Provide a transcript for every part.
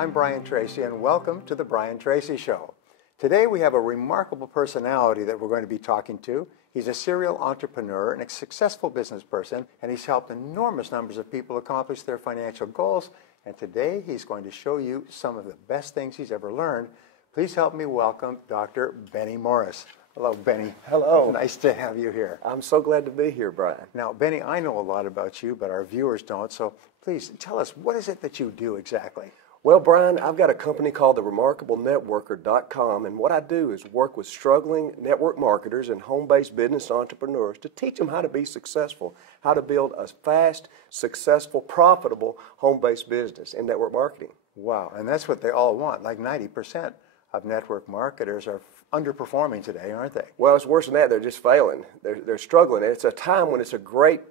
I'm Brian Tracy, and welcome to The Brian Tracy Show. Today we have a remarkable personality that we're going to be talking to. He's a serial entrepreneur and a successful business person, and he's helped enormous numbers of people accomplish their financial goals. And today he's going to show you some of the best things he's ever learned. Please help me welcome Dr. Benny Morris. Hello, Benny. Hello. Nice to have you here. I'm so glad to be here, Brian. Now, Benny, I know a lot about you, but our viewers don't, so please tell us, what is it that you do exactly? Well, Brian, I've got a company called the remarkablenetworker.com, and what I do is work with struggling network marketers and home-based business entrepreneurs to teach them how to be successful, how to build a fast, successful, profitable home-based business in network marketing. Wow, and that's what they all want. Like 90% of network marketers are underperforming today, aren't they? Well, it's worse than that. They're just failing. They're struggling. It's a time when it's a great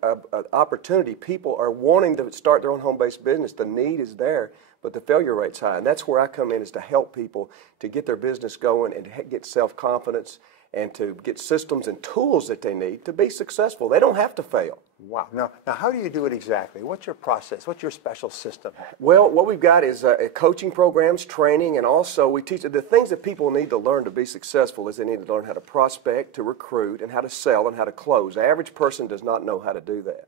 opportunity. People are wanting to start their own home-based business. The need is there, but the failure rate's high. And that's where I come in, is to help people to get their business going and to get self-confidence and to get systems and tools that they need to be successful. They don't have to fail. Wow. Now how do you do it exactly? What's your process? What's your special system? Well, what we've got is coaching programs, training, and also we teach the things that people need to learn to be successful is they need to learn how to prospect, to recruit, and how to sell and how to close. The average person does not know how to do that.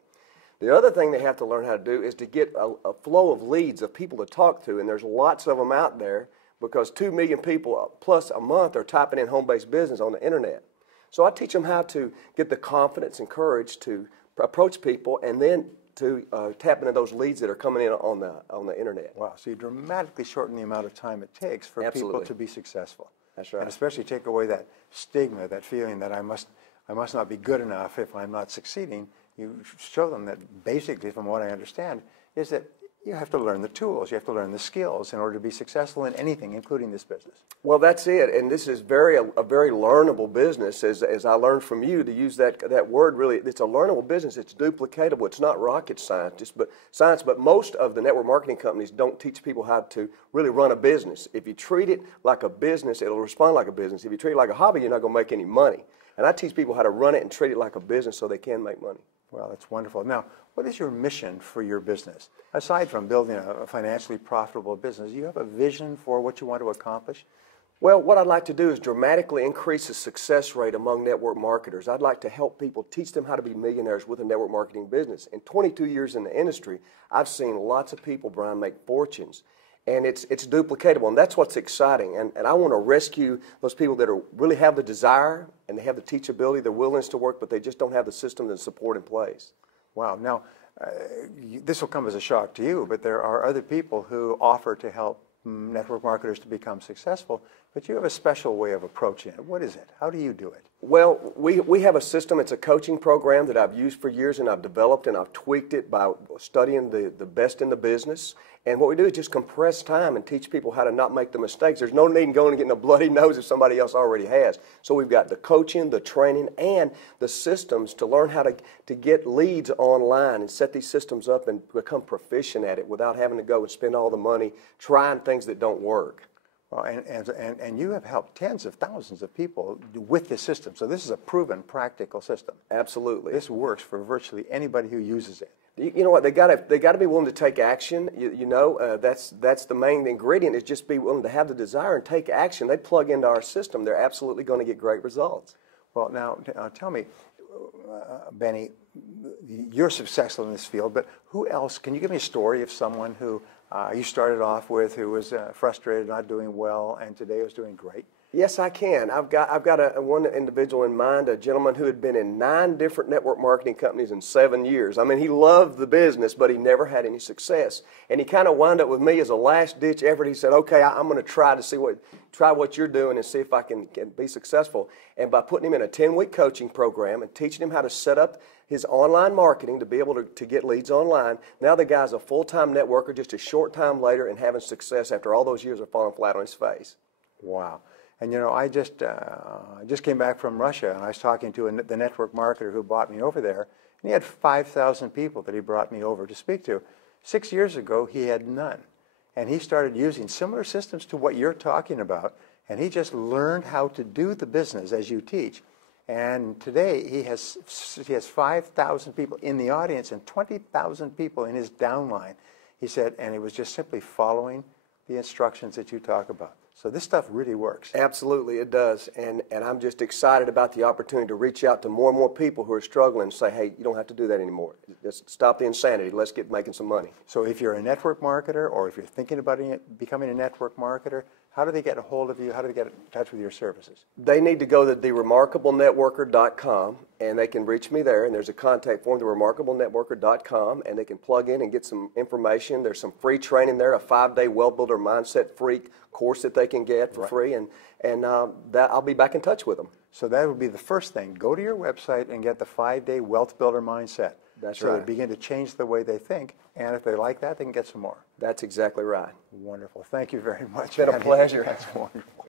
The other thing they have to learn how to do is to get a flow of leads of people to talk to, and there's lots of them out there because 2 million people plus a month are typing in home-based business on the internet. So I teach them how to get the confidence and courage to approach people and then to tap into those leads that are coming in on the internet. Wow, so you dramatically shorten the amount of time it takes for Absolutely. people to be successful. That's right. And especially take away that stigma, that feeling that I must not be good enough if I'm not succeeding. You show them that basically, from what I understand, is that you have to learn the tools, you have to learn the skills in order to be successful in anything, including this business. Well, that's it, and this is a very learnable business, as I learned from you to use that word. Really, it's a learnable business. It's duplicatable. It's not rocket science, but most of the network marketing companies don't teach people how to really run a business. If you treat it like a business, it'll respond like a business. If you treat it like a hobby, you're not going to make any money. And I teach people how to run it and treat it like a business so they can make money. Well, that's wonderful. Now, what is your mission for your business? Aside from building a financially profitable business, do you have a vision for what you want to accomplish? Well, what I'd like to do is dramatically increase the success rate among network marketers. I'd like to help people, teach them how to be millionaires with a network marketing business. In 22 years in the industry, I've seen lots of people, Brian, make fortunes. And it's duplicatable, and that's what's exciting. And I want to rescue those people that really have the desire and they have the teachability, the willingness to work, but they just don't have the system and support in place. Wow. Now, this will come as a shock to you, but there are other people who offer to help network marketers to become successful, but you have a special way of approaching it. What is it? How do you do it? Well, we have a system. It's a coaching program that I've used for years, and I've developed and I've tweaked it by studying the best in the business. And what we do is just compress time and teach people how to not make the mistakes. There's no need in going and getting a bloody nose if somebody else already has. So we've got the coaching, the training, and the systems to learn how to get leads online and set these systems up and become proficient at it without having to go and spend all the money trying things that don't work. Well, and you have helped tens of thousands of people with this system. So this is a proven, practical system. Absolutely. This works for virtually anybody who uses it. You know what? They got to be willing to take action. That's the main ingredient, is just be willing to have the desire and take action. They plug into our system. They're absolutely going to get great results. Well, now tell me, Benny, you're successful in this field, but who else? Can you give me a story of someone who you started off with who was frustrated, not doing well, and today is doing great? Yes, I can. I've got one individual in mind, a gentleman who had been in 9 different network marketing companies in 7 years. I mean, he loved the business, but he never had any success. And he kind of wound up with me as a last-ditch effort. He said, "Okay, I'm going to try what you're doing and see if I can be successful." And by putting him in a 10-week coaching program and teaching him how to set up his online marketing to be able to get leads online, now the guy's a full-time networker just a short time later and having success after all those years of falling flat on his face. Wow. And you know, I just came back from Russia, and I was talking to the network marketer who brought me over there, and he had 5,000 people that he brought me over to speak to. 6 years ago, he had none. And he started using similar systems to what you're talking about, and he just learned how to do the business as you teach. And today, he has 5,000 people in the audience and 20,000 people in his downline. He said, and it was just simply following the instructions that you talk about. So this stuff really works. Absolutely, it does. And I'm just excited about the opportunity to reach out to more and more people who are struggling and say, hey, you don't have to do that anymore. Just stop the insanity. Let's get making some money. So if you're a network marketer, or if you're thinking about becoming a network marketer, how do they get a hold of you? How do they get in touch with your services? They need to go to theremarkablenetworker.com, and they can reach me there. And there's a contact form, theremarkablenetworker.com, and they can plug in and get some information. There's some free training there, a 5-day Well Builder Mindset free course that they can get for free, and that I'll be back in touch with them. So that would be the first thing. Go to your website and get the 5-day Wealth Builder Mindset. That's right. So right. they begin to change the way they think, and if they like that, they can get some more. That's exactly right. Wonderful. Thank you very much. It's been a pleasure. That's wonderful.